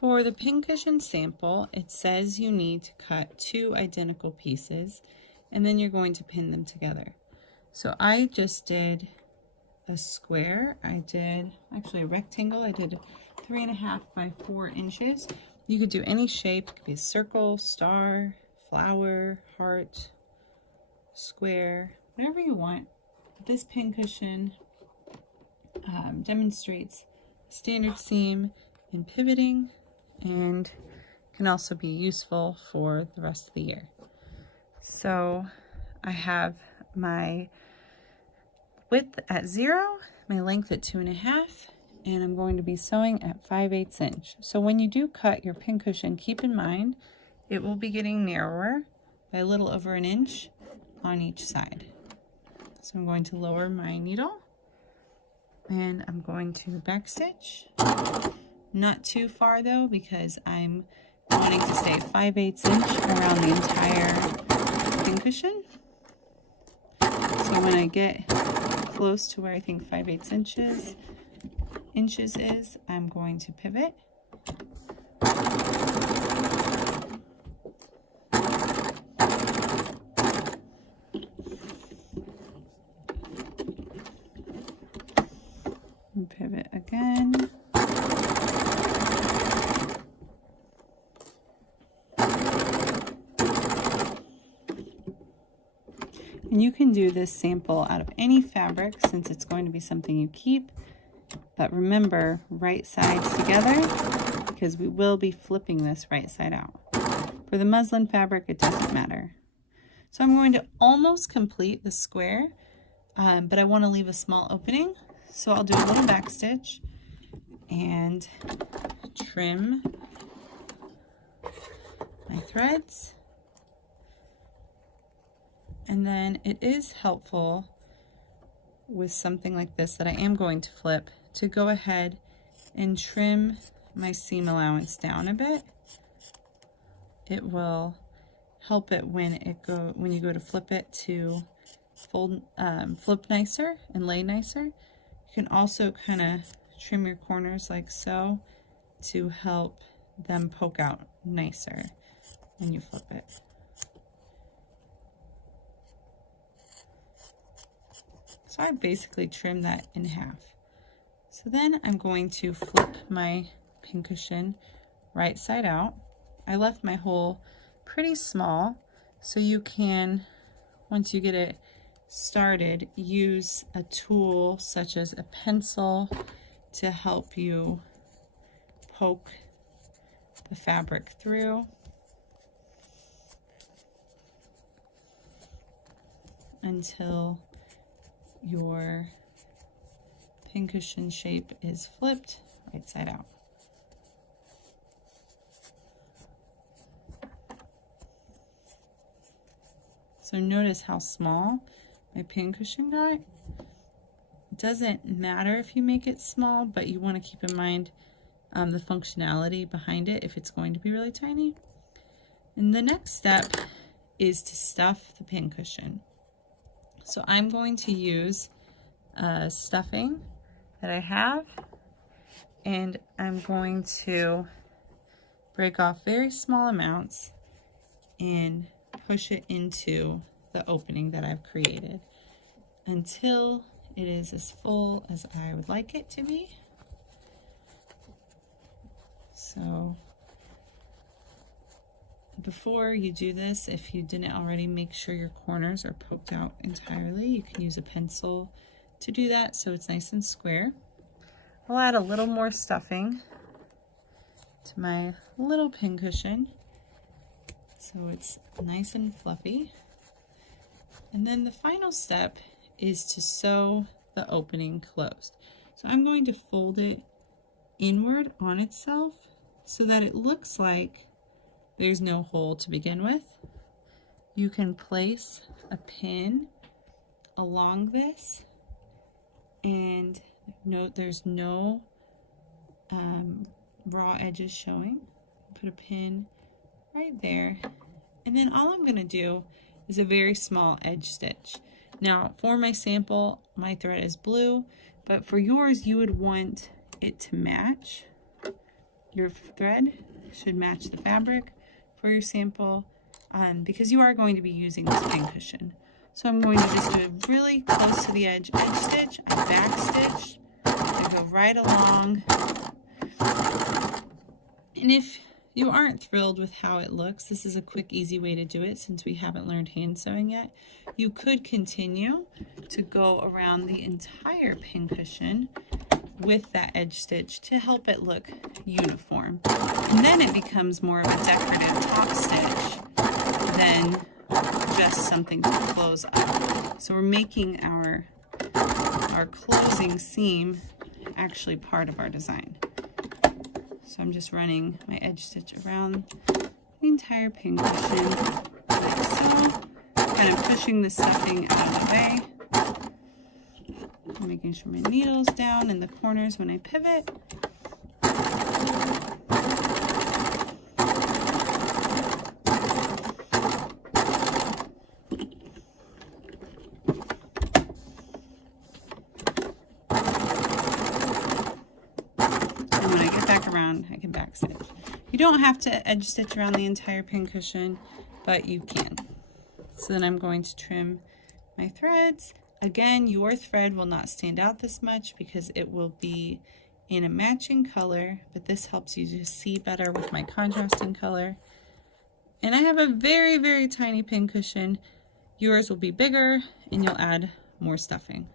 For the pincushion sample, it says you need to cut 2 identical pieces and then you're going to pin them together. So I just did a square. I did actually a rectangle. I did 3.5 by 4 inches. You could do any shape. It could be a circle, star, flower, heart, square, whatever you want. This pincushion demonstrates standard seam and pivoting, and can also be useful for the rest of the year. So I have my width at 0, my length at 2.5, and I'm going to be sewing at 5/8 inch. So when you do cut your pincushion, keep in mind it will be getting narrower by a little over 1 inch on each side. So I'm going to lower my needle and I'm going to backstitch. Not too far though, because I'm wanting to stay 5/8 inch around the entire pincushion. So when I get close to where I think 5/8 inches is, I'm going to pivot. And pivot again. And you can do this sample out of any fabric since it's going to be something you keep. But remember, right sides together, because we will be flipping this right side out. For the muslin fabric, it doesn't matter. So I'm going to almost complete the square, but I want to leave a small opening. So I'll do a little back stitch and trim my threads. And then it is helpful with something like this that I am going to flip to go ahead and trim my seam allowance down a bit. It will help it when you go to flip it to flip nicer and lay nicer. You can also kind of trim your corners like so to help them poke out nicer when you flip it. So I basically trimmed that in half. So then I'm going to flip my pincushion right side out. I left my hole pretty small, so you can, once you get it started, use a tool such as a pencil to help you poke the fabric through until your pincushion shape is flipped right side out. So notice how small my pincushion got. It doesn't matter if you make it small, but you want to keep in mind the functionality behind it if it's going to be really tiny. And the next step is to stuff the pincushion. So I'm going to use stuffing that I have, and I'm going to break off very small amounts and push it into the opening that I've created until it is as full as I would like it to be. So before you do this, if you didn't already, make sure your corners are poked out entirely. You can use a pencil to do that so it's nice and square. I'll add a little more stuffing to my little pincushion so it's nice and fluffy. And then the final step is to sew the opening closed. So I'm going to fold it inward on itself so that it looks like there's no hole to begin with. You can place a pin along this and note there's no raw edges showing. Put a pin right there, and then all I'm going to do is a very small edge stitch. Now for my sample, my thread is blue, but for yours you would want it to match Your thread should match the fabric for your sample because you are going to be using this pincushion. So I'm going to just do it really close to the edge stitch. I back stitch. I go right along. And if you aren't thrilled with how it looks, this is a quick, easy way to do it since we haven't learned hand sewing yet. You could continue to go around the entire pincushion with that edge stitch to help it look uniform. And then it becomes more of a decorative top stitch than just something to close up. So we're making our closing seam actually part of our design. So I'm just running my edge stitch around the entire pincushion like so, kind of pushing the stuffing out of the way. Making sure my needle's down in the corners when I pivot. And when I get back around, I can back stitch. You don't have to edge stitch around the entire pincushion, but you can. So then I'm going to trim my threads. Again, your thread will not stand out this much because it will be in a matching color, but this helps you to see better with my contrasting color. And I have a very, very tiny pincushion. Yours will be bigger and you'll add more stuffing.